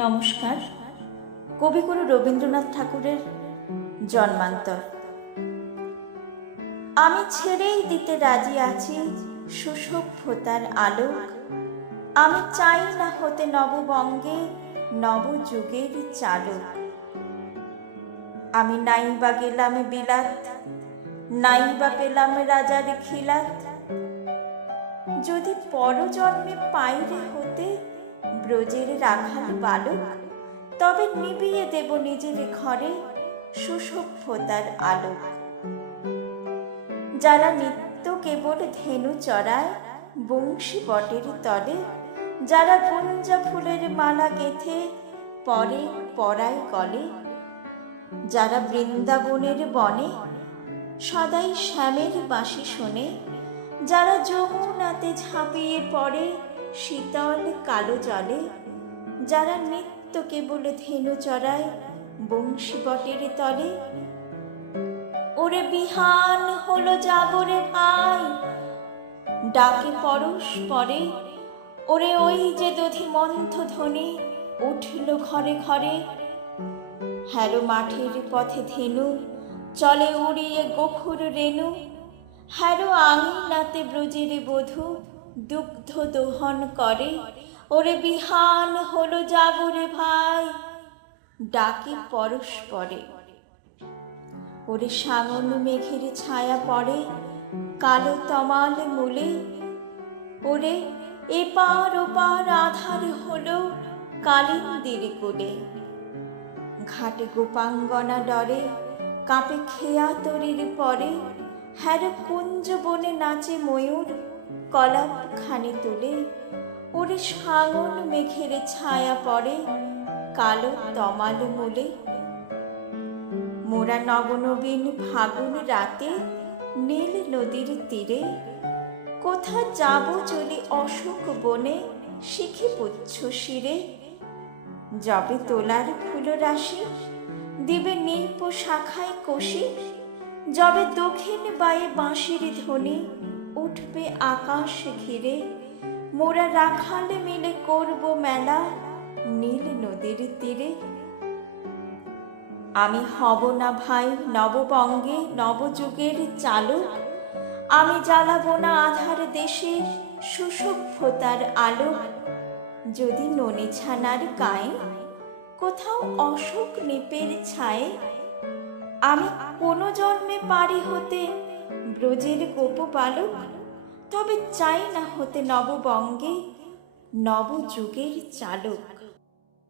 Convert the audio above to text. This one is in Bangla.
নমস্কার। কবিগুরু রবীন্দ্রনাথ ঠাকুরের জন্মান্তর। আমি ছেড়েই দিতে রাজি আছি সুসভ্যতার আলোক। আমি চাই না হতে নববঙ্গে নবযুগের চালক। আমি নাইবা গেলাম বিলাত, নাইবা পেলাম রাজার খিলাত। যদি পরজন্মে পাইরে হতে ব্রজের রাখাল বালক, তবে নিবিয়ে দেব নিজের ঘরে সুসভ্যতার আলোক। যারা নিত্য কেবল ধেনু চড়ায় বংশী বটের তলে, যারা গুঞ্জা ফুলের মালা গেথে পরে পরায় গলে, যারা বৃন্দাবনের বনে সদাই শ্যামের বাঁশি শোনে, যারা যমুনাতে ঝাঁপিয়ে পড়ে শীতল কালো জলে, যারা নিত্য কেবল ধেনু চড়ায় বংশী বটের তলে, ওরে বিহান হলো যাবরে ভাই ডাকে পরশ পরে। ওরে ওই যে দধিমন্থ ধ্বনি উঠল ঘরে ঘরে। হ্যারো মাঠের পথে ধেনু চলে উড়িয়ে গোখুর রেণু। হ্যারো আঙিনাতে ব্রজের বধূ দুগ্ধ দোহন করে। ওরে বিহান হলো যাবরে ভাই ডাকে পরশ পরে। ওরে সাঙন মেঘের ছায়া পড়ে কালো তমাল মূলে। ওরে এপার ওপার আধার হলো কালিন্দির কোলে। ঘাটে গোপাঙ্গনা ডরে কাঁপে খেয়া তরির পরে। হ্যারো কুঞ্জ বনে নাচে ময়ূর কলাপ খানি তুলে। ওরে সাঙন মেঘের ছায়া পড়ে কালো তমাল মূলে। মোরা নবনবীন ফাগুন রাতে নীল নদীর তীরে, কোথা যাব চলি অশোক বনে শিখি পুচ্ছ শিরে। যবে তোলার ফুল রাশি দিবে নীপ শাখায় কষি, যবে দক্ষিণ বায়ে বাঁশির ধ্বনি উঠবে আকাশ ঘিরে। মোরা রাখাল মিলে করব মেলা নীল নদীর তীরে। আমি হব না ভাই নববঙ্গে নবযুগের চালক। আমি জ্বালাবো না আধার দেশে সুসভ্যতার আলোক। যদি ননি ছানার গায়ে কোথাও অশোক নিপের ছায়ে, আমি কোনো জন্মে পারি হতে ব্রজের গোপ বালক, তবে চাই না হতে নববঙ্গে নবযুগের চালক।